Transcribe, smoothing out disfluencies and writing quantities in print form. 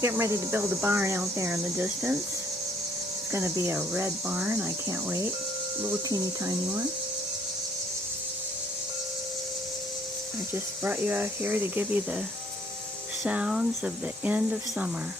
Getting ready to build a barn out there in the distance. It's going to be a red barn. I can't wait. Little teeny tiny one. I just brought you out here to give you the sounds of the end of summer.